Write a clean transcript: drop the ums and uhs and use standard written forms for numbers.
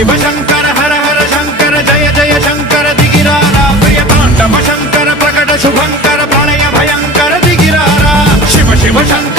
शिव शंकर हर हर शंकर जय जय शंकर दिगिरारा प्रिय तांडव शंकर प्रकट शुभंकर प्रणय भयंकर दिगिरारा शिव शिव शंकर